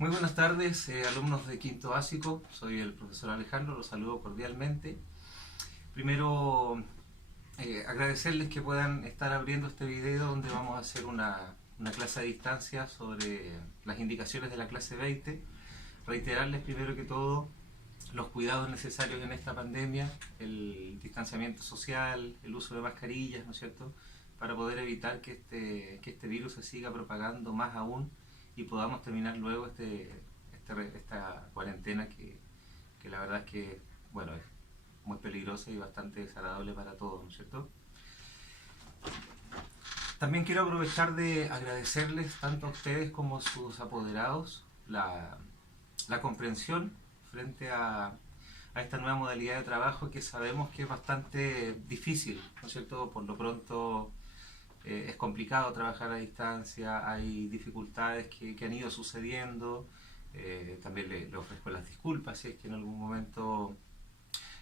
Muy buenas tardes, alumnos de quinto básico. Soy el profesor Alejandro, los saludo cordialmente. Primero, agradecerles que puedan estar abriendo este video donde vamos a hacer una clase a distancia sobre las indicaciones de la clase 20. Reiterarles primero que todo los cuidados necesarios en esta pandemia, el distanciamiento social, el uso de mascarillas, ¿no es cierto?, para poder evitar que este virus se siga propagando más aún y podamos terminar luego esta cuarentena que la verdad es que, bueno, es muy peligrosa y bastante desagradable para todos, ¿no es cierto? También quiero aprovechar de agradecerles tanto a ustedes como a sus apoderados la comprensión frente a esta nueva modalidad de trabajo que sabemos que es bastante difícil, ¿no es cierto? Por lo pronto es complicado trabajar a distancia, hay dificultades que han ido sucediendo. También le ofrezco las disculpas si es que en algún momento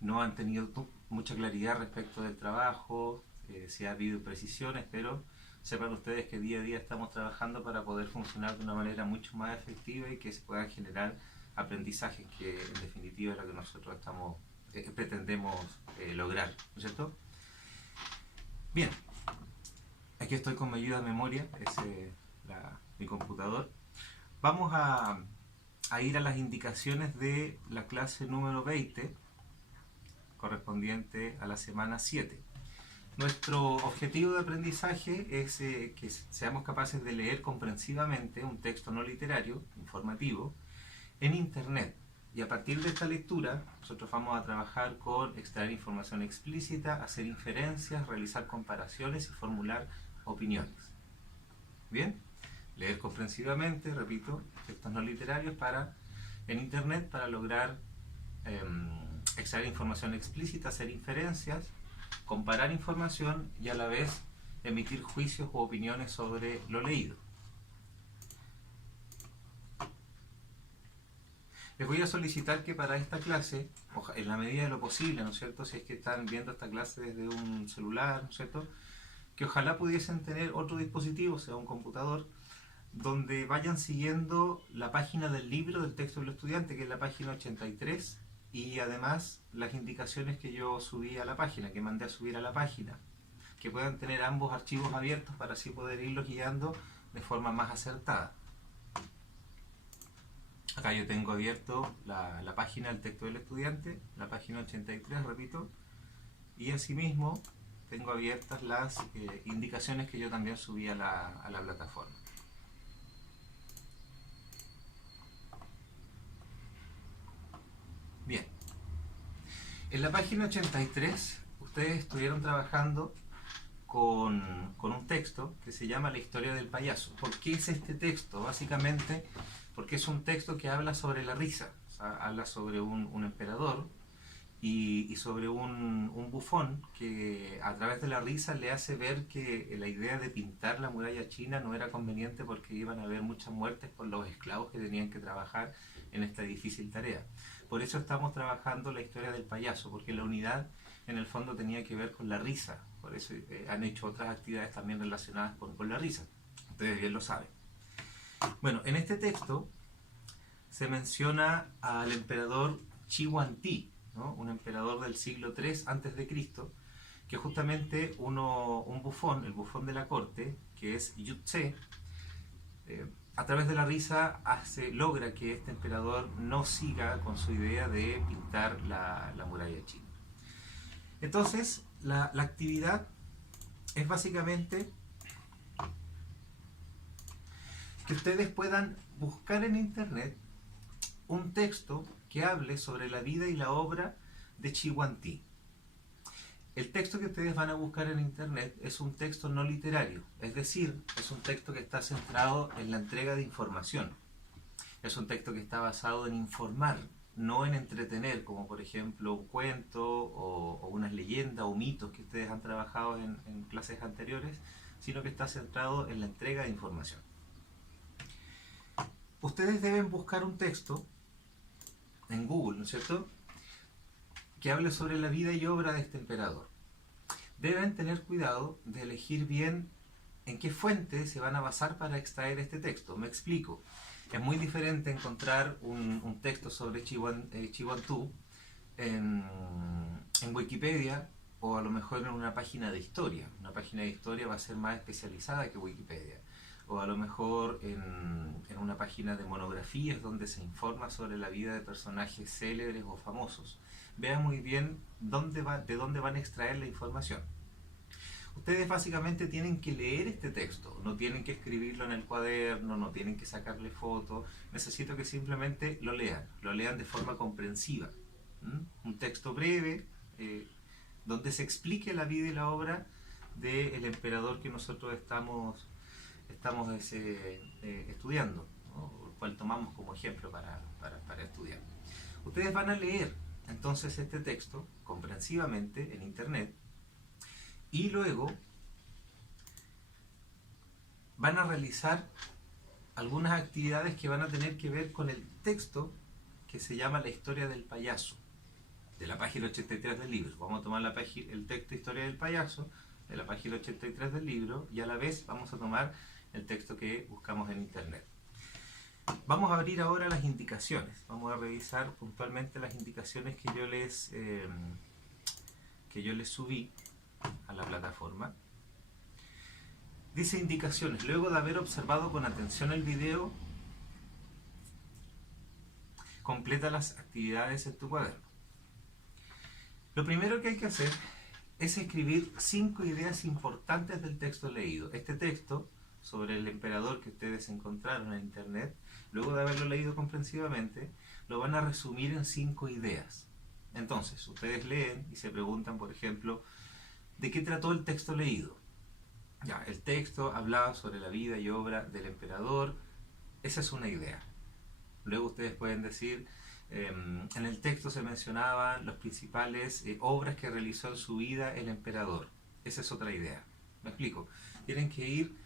no han tenido mucha claridad respecto del trabajo, si ha habido imprecisiones, pero sepan ustedes que día a día estamos trabajando para poder funcionar de una manera mucho más efectiva y que se puedan generar aprendizajes que en definitiva es lo que nosotros pretendemos lograr, ¿no es cierto? Bien, aquí estoy con mi ayuda de memoria, es mi computador. Vamos a ir a las indicaciones de la clase número 20, correspondiente a la semana 7. Nuestro objetivo de aprendizaje es que seamos capaces de leer comprensivamente un texto no literario, informativo, en Internet. Y a partir de esta lectura, nosotros vamos a trabajar con extraer información explícita, hacer inferencias, realizar comparaciones y formular opiniones. Bien, leer comprensivamente, repito, textos no literarios en Internet para lograr extraer información explícita, hacer inferencias, comparar información y a la vez emitir juicios u opiniones sobre lo leído. Les voy a solicitar que para esta clase, en la medida de lo posible, ¿no es cierto?, si es que están viendo esta clase desde un celular, ¿no es cierto?, que ojalá pudiesen tener otro dispositivo, sea un computador, donde vayan siguiendo la página del libro del texto del estudiante, que es la página 83, y además las indicaciones que yo subí a la página, que mandé a subir a la página, que puedan tener ambos archivos abiertos para así poder irlos guiando de forma más acertada. Acá yo tengo abierto la página del texto del estudiante, la página 83, repito, y asimismo tengo abiertas las indicaciones que yo también subí a la plataforma. Bien, en la página 83 ustedes estuvieron trabajando con un texto que se llama La historia del payaso. ¿Por qué es este texto? Básicamente porque es un texto que habla sobre la risa, o sea, habla sobre un emperador y sobre un bufón que a través de la risa le hace ver que la idea de pintar la muralla china no era conveniente porque iban a haber muchas muertes por los esclavos que tenían que trabajar en esta difícil tarea. Por eso estamos trabajando la historia del payaso, porque la unidad en el fondo tenía que ver con la risa. Por eso han hecho otras actividades también relacionadas con la risa. Ustedes bien lo saben. Bueno, en este texto se menciona al emperador Chi Huangdi, ¿no?, un emperador del siglo III a.C., que justamente un bufón, el bufón de la corte, que es Yu Tse, a través de la risa logra que este emperador no siga con su idea de pintar la muralla china. Entonces, la actividad es básicamente que ustedes puedan buscar en internet un texto que hable sobre la vida y la obra de Chi Huangdi. El texto que ustedes van a buscar en internet es un texto no literario, es decir, es un texto que está centrado en la entrega de información. Es un texto que está basado en informar, no en entretener, como por ejemplo un cuento o unas leyendas o mitos que ustedes han trabajado en clases anteriores, sino que está centrado en la entrega de información. Ustedes deben buscar un texto en Google, ¿no es cierto?, que hable sobre la vida y obra de este emperador. Deben tener cuidado de elegir bien en qué fuente se van a basar para extraer este texto. Me explico. Es muy diferente encontrar un texto sobre Chihuantú en Wikipedia o a lo mejor en una página de historia. Una página de historia va a ser más especializada que Wikipedia. O a lo mejor en una página de monografías donde se informa sobre la vida de personajes célebres o famosos. Vean muy bien de dónde van a extraer la información. Ustedes básicamente tienen que leer este texto, no tienen que escribirlo en el cuaderno, no tienen que sacarle fotos, necesito que simplemente lo lean de forma comprensiva. Un texto breve, donde se explique la vida y la obra del emperador que nosotros estamos estudiando, ¿no? El cual tomamos como ejemplo para estudiar. Ustedes van a leer entonces este texto comprensivamente en internet y luego van a realizar algunas actividades que van a tener que ver con el texto que se llama La historia del payaso, de la página 83 del libro. Vamos a tomar el texto Historia del payaso de la página 83 del libro y a la vez vamos a tomar el texto que buscamos en internet. Vamos a abrir ahora las indicaciones. Vamos a revisar puntualmente las indicaciones que yo les subí a la plataforma. Dice indicaciones: luego de haber observado con atención el video, completa las actividades en tu cuaderno. Lo primero que hay que hacer es escribir 5 ideas importantes del texto leído. Este texto sobre el emperador que ustedes encontraron en internet, luego de haberlo leído comprensivamente, lo van a resumir en 5 ideas. Entonces, ustedes leen y se preguntan, por ejemplo, ¿de qué trató el texto leído? Ya, el texto hablaba sobre la vida y obra del emperador. Esa es una idea. Luego ustedes pueden decir, en el texto se mencionaban las principales obras que realizó en su vida el emperador. Esa es otra idea. ¿Me explico? Tienen que ir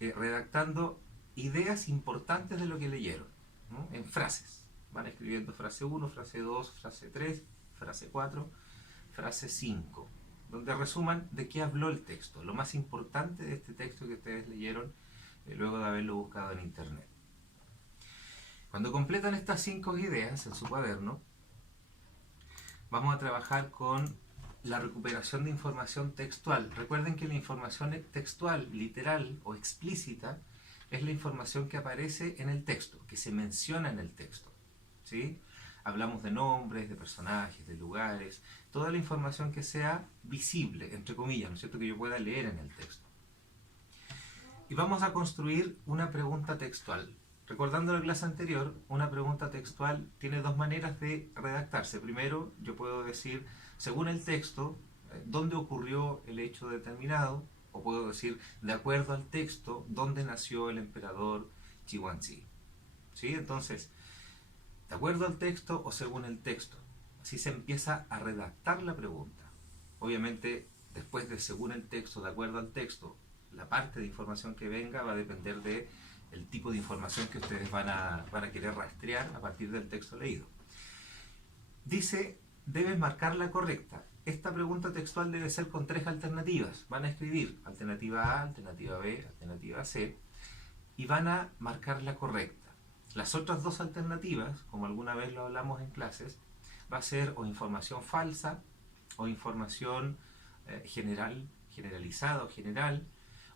redactando ideas importantes de lo que leyeron, ¿no? En frases. Van escribiendo frase 1, frase 2, frase 3, frase 4, frase 5, donde resuman de qué habló el texto, lo más importante de este texto que ustedes leyeron luego de haberlo buscado en internet. Cuando completan estas 5 ideas en su cuaderno, vamos a trabajar con la recuperación de información textual. Recuerden que la información textual, literal o explícita, es la información que aparece en el texto, que se menciona en el texto, ¿sí? Hablamos de nombres, de personajes, de lugares, toda la información que sea visible, entre comillas, ¿no es cierto?, que yo pueda leer en el texto. Y vamos a construir una pregunta textual. Recordando la clase anterior, una pregunta textual tiene 2 maneras de redactarse. Primero, yo puedo decir, según el texto, dónde ocurrió el hecho determinado, o puedo decir, de acuerdo al texto, dónde nació el emperador Chihuantzi. ¿Sí? Entonces, de acuerdo al texto o según el texto. Así se empieza a redactar la pregunta. Obviamente, después de según el texto, de acuerdo al texto, la parte de información que venga va a depender de el tipo de información que ustedes van a querer rastrear a partir del texto leído. Dice, debes marcar la correcta. Esta pregunta textual debe ser con 3 alternativas. Van a escribir alternativa A, alternativa B, alternativa C, y van a marcar la correcta. Las otras 2 alternativas, como alguna vez lo hablamos en clases, va a ser o información falsa, o información generalizada o general,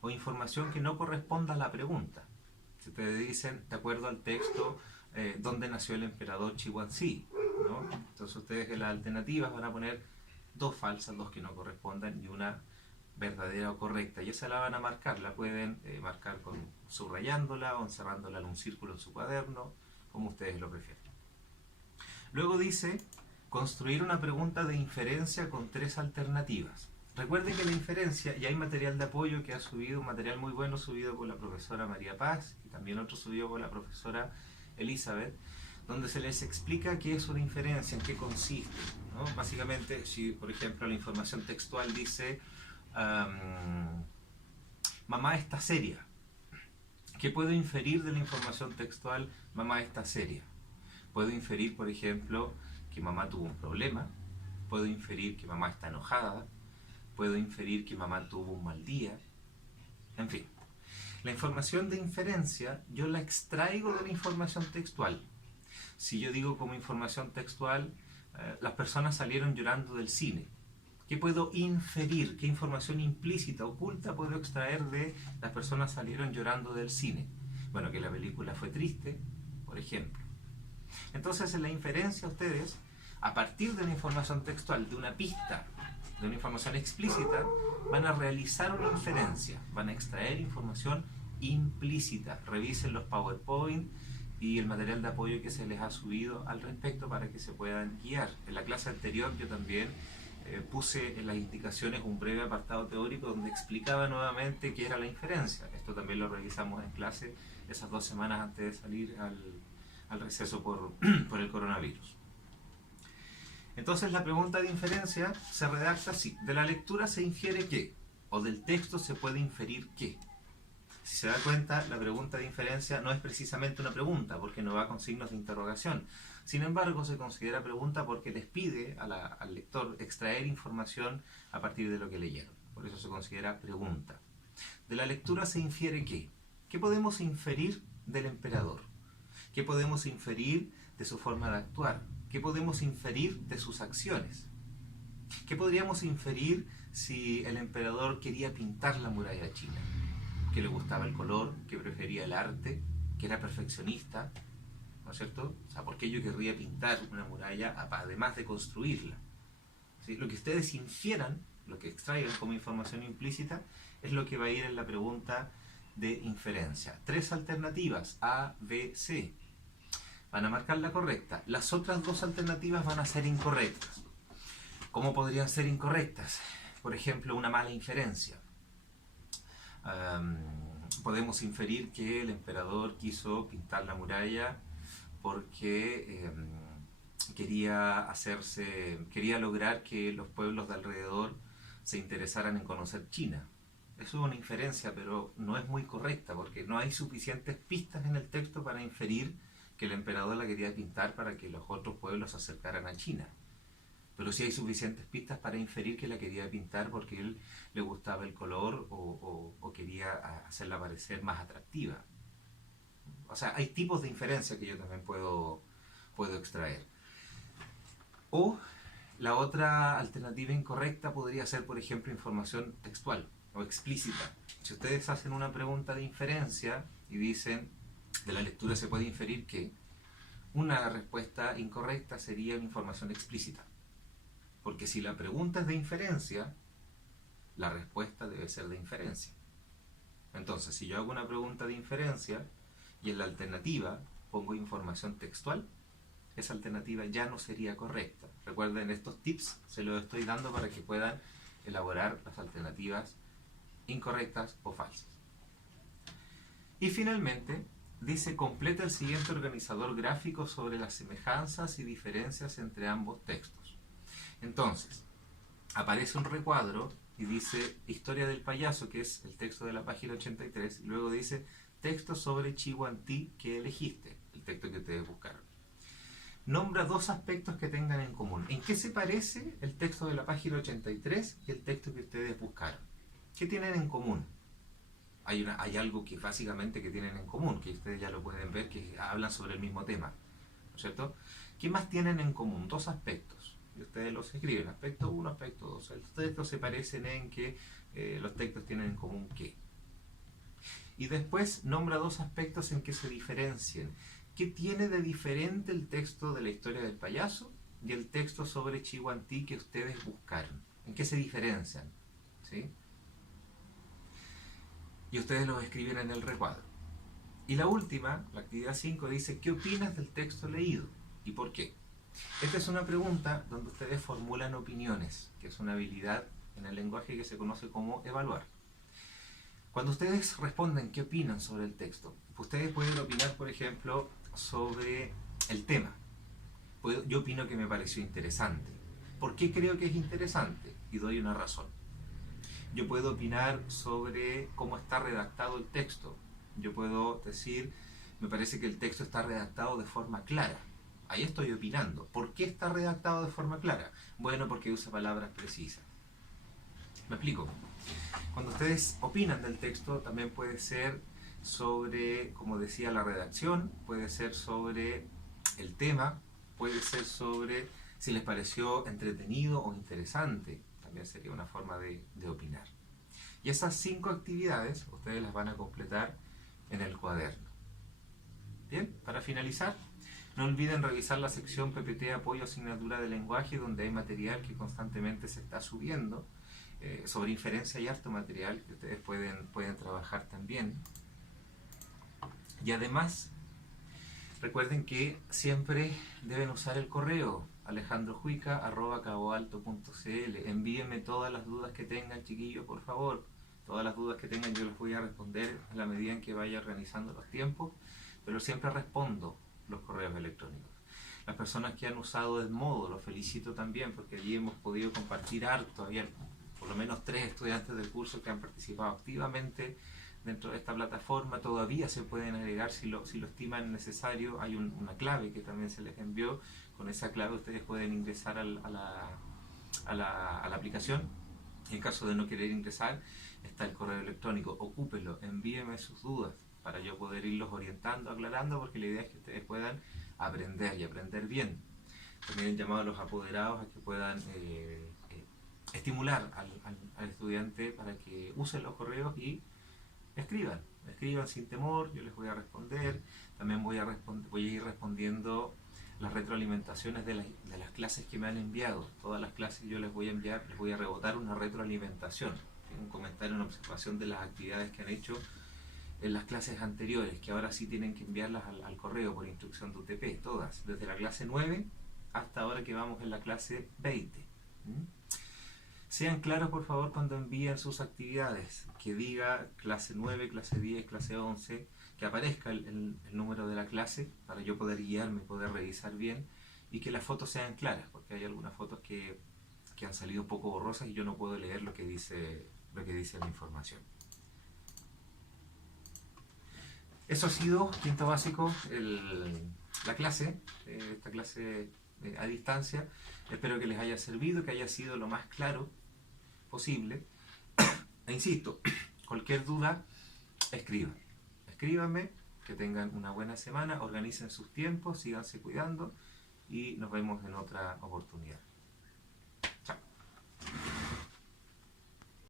o información que no corresponda a la pregunta. Si ustedes dicen, de acuerdo al texto, dónde nació el emperador Chihuantzi, ¿no? Entonces ustedes en las alternativas van a poner 2 falsas, 2 que no correspondan y una verdadera o correcta. Y esa la van a marcar, la pueden marcar subrayándola o encerrándola en un círculo en su cuaderno, como ustedes lo prefieren. Luego dice, construir una pregunta de inferencia con 3 alternativas. Recuerden que la inferencia, y hay material de apoyo que ha subido, un material muy bueno subido por la profesora María Paz y también otro subido por la profesora Elizabeth, donde se les explica qué es una inferencia, en qué consiste, ¿no? Básicamente, si por ejemplo la información textual dice mamá está seria, ¿qué puedo inferir de la información textual? Mamá está seria. Puedo inferir, por ejemplo, que mamá tuvo un problema, puedo inferir que mamá está enojada, puedo inferir que mamá tuvo un mal día, en fin. La información de inferencia yo la extraigo de la información textual. Si yo digo como información textual, las personas salieron llorando del cine, ¿qué puedo inferir? ¿Qué información implícita, oculta puedo extraer de las personas salieron llorando del cine? Bueno, que la película fue triste, por ejemplo. Entonces, en la inferencia ustedes, a partir de una información textual, de una pista, de una información explícita, van a realizar una inferencia, van a extraer información implícita. Revisen los PowerPoint y el material de apoyo que se les ha subido al respecto para que se puedan guiar. En la clase anterior yo también puse en las indicaciones un breve apartado teórico donde explicaba nuevamente qué era la inferencia. Esto también lo revisamos en clase esas 2 semanas antes de salir al receso por el coronavirus. Entonces la pregunta de inferencia se redacta así: de la lectura se infiere qué, o del texto se puede inferir qué. Si se da cuenta, la pregunta de inferencia no es precisamente una pregunta, porque no va con signos de interrogación. Sin embargo, se considera pregunta porque les pide al lector extraer información a partir de lo que leyeron. Por eso se considera pregunta. De la lectura se infiere qué. ¿Qué podemos inferir del emperador? ¿Qué podemos inferir de su forma de actuar? ¿Qué podemos inferir de sus acciones? ¿Qué podríamos inferir si el emperador quería pintar la muralla china? Que le gustaba el color, que prefería el arte, que era perfeccionista, ¿no es cierto? O sea, ¿por qué yo querría pintar una muralla además de construirla? ¿Sí? Lo que ustedes infieran, lo que extraigan como información implícita, es lo que va a ir en la pregunta de inferencia. 3 alternativas, A, B, C. Van a marcar la correcta. Las otras 2 alternativas van a ser incorrectas. ¿Cómo podrían ser incorrectas? Por ejemplo, una mala inferencia. Podemos inferir que el emperador quiso pintar la muralla porque quería lograr que los pueblos de alrededor se interesaran en conocer China. Eso es una inferencia, pero no es muy correcta porque no hay suficientes pistas en el texto para inferir que el emperador la quería pintar para que los otros pueblos se acercaran a China. Pero sí hay suficientes pistas para inferir que la quería pintar porque él le gustaba el color o quería hacerla parecer más atractiva. O sea, hay tipos de inferencia que yo también puedo extraer. O la otra alternativa incorrecta podría ser, por ejemplo, información textual o explícita. Si ustedes hacen una pregunta de inferencia y dicen, de la lectura se puede inferir que, una respuesta incorrecta sería una información explícita. Porque si la pregunta es de inferencia, la respuesta debe ser de inferencia. Entonces, si yo hago una pregunta de inferencia y en la alternativa pongo información textual, esa alternativa ya no sería correcta. Recuerden, estos tips se los estoy dando para que puedan elaborar las alternativas incorrectas o falsas. Y finalmente, dice, completa el siguiente organizador gráfico sobre las semejanzas y diferencias entre ambos textos. Entonces, aparece un recuadro y dice Historia del payaso, que es el texto de la página 83, y luego dice texto sobre Chihuantí que elegiste, el texto que ustedes buscaron. Nombra 2 aspectos que tengan en común. ¿En qué se parece el texto de la página 83 y el texto que ustedes buscaron? ¿Qué tienen en común? Hay algo que básicamente que tienen en común, que ustedes ya lo pueden ver, que hablan sobre el mismo tema, ¿no es cierto? ¿Qué más tienen en común? 2 aspectos. Y ustedes los escriben, aspecto 1, aspecto 2. Los textos se parecen en que los textos tienen en común qué. Y después nombra 2 aspectos en que se diferencien. ¿Qué tiene de diferente el texto de la historia del payaso y el texto sobre Chihuantí que ustedes buscaron? ¿En qué se diferencian? ¿Sí? Y ustedes los escriben en el recuadro. Y la última, la actividad 5, dice, ¿qué opinas del texto leído? ¿Y por qué? Esta es una pregunta donde ustedes formulan opiniones, que es una habilidad en el lenguaje que se conoce como evaluar. Cuando ustedes responden qué opinan sobre el texto, ustedes pueden opinar, por ejemplo, sobre el tema. Yo opino que me pareció interesante. ¿Por qué creo que es interesante? Y doy una razón. Yo puedo opinar sobre cómo está redactado el texto. Yo puedo decir, me parece que el texto está redactado de forma clara. Ahí estoy opinando. ¿Por qué está redactado de forma clara? Bueno, porque usa palabras precisas. ¿Me explico? Cuando ustedes opinan del texto, también puede ser sobre, como decía, la redacción, puede ser sobre el tema, puede ser sobre si les pareció entretenido o interesante, también sería una forma de opinar. Y esas 5 actividades ustedes las van a completar en el cuaderno. Bien, para finalizar, no olviden revisar la sección PPT Apoyo Asignatura de Lenguaje, donde hay material que constantemente se está subiendo, sobre inferencia y harto material que ustedes pueden trabajar también. Y además, recuerden que siempre deben usar el correo alejandrojuica@caboalto.cl. Envíenme todas las dudas que tengan, chiquillos, por favor. Todas las dudas que tengan yo las voy a responder a la medida en que vaya organizando los tiempos, pero siempre respondo los correos electrónicos. Las personas que han usado Edmodo, los felicito también, porque allí hemos podido compartir harto. Había por lo menos 3 estudiantes del curso que han participado activamente dentro de esta plataforma. Todavía se pueden agregar si lo estiman necesario. Hay una clave que también se les envió. Con esa clave ustedes pueden ingresar a la aplicación. En caso de no querer ingresar, está el correo electrónico. Ocúpenlo, envíenme sus dudas para yo poder irlos orientando, aclarando, porque la idea es que ustedes puedan aprender y aprender bien. También he llamado a los apoderados a que puedan estimular al estudiante para que usen los correos y escriban sin temor. Yo les voy a responder. También voy a ir respondiendo las retroalimentaciones de las clases que me han enviado. Todas las clases yo les voy a enviar, les voy a rebotar una retroalimentación, un comentario, una observación de las actividades que han hecho en las clases anteriores, que ahora sí tienen que enviarlas al correo por instrucción de UTP, todas, desde la clase 9 hasta ahora que vamos en la clase 20. Sean claros, por favor, cuando envíen sus actividades, que diga clase 9, clase 10, clase 11, que aparezca el número de la clase para yo poder guiarme, poder revisar bien, y que las fotos sean claras, porque hay algunas fotos que han salido un poco borrosas y yo no puedo leer lo que dice la información. Eso ha sido, quinto básico, la clase, esta clase a distancia. Espero que les haya servido, que haya sido lo más claro posible. E insisto, cualquier duda, escríbanme, que tengan una buena semana, organicen sus tiempos, síganse cuidando y nos vemos en otra oportunidad.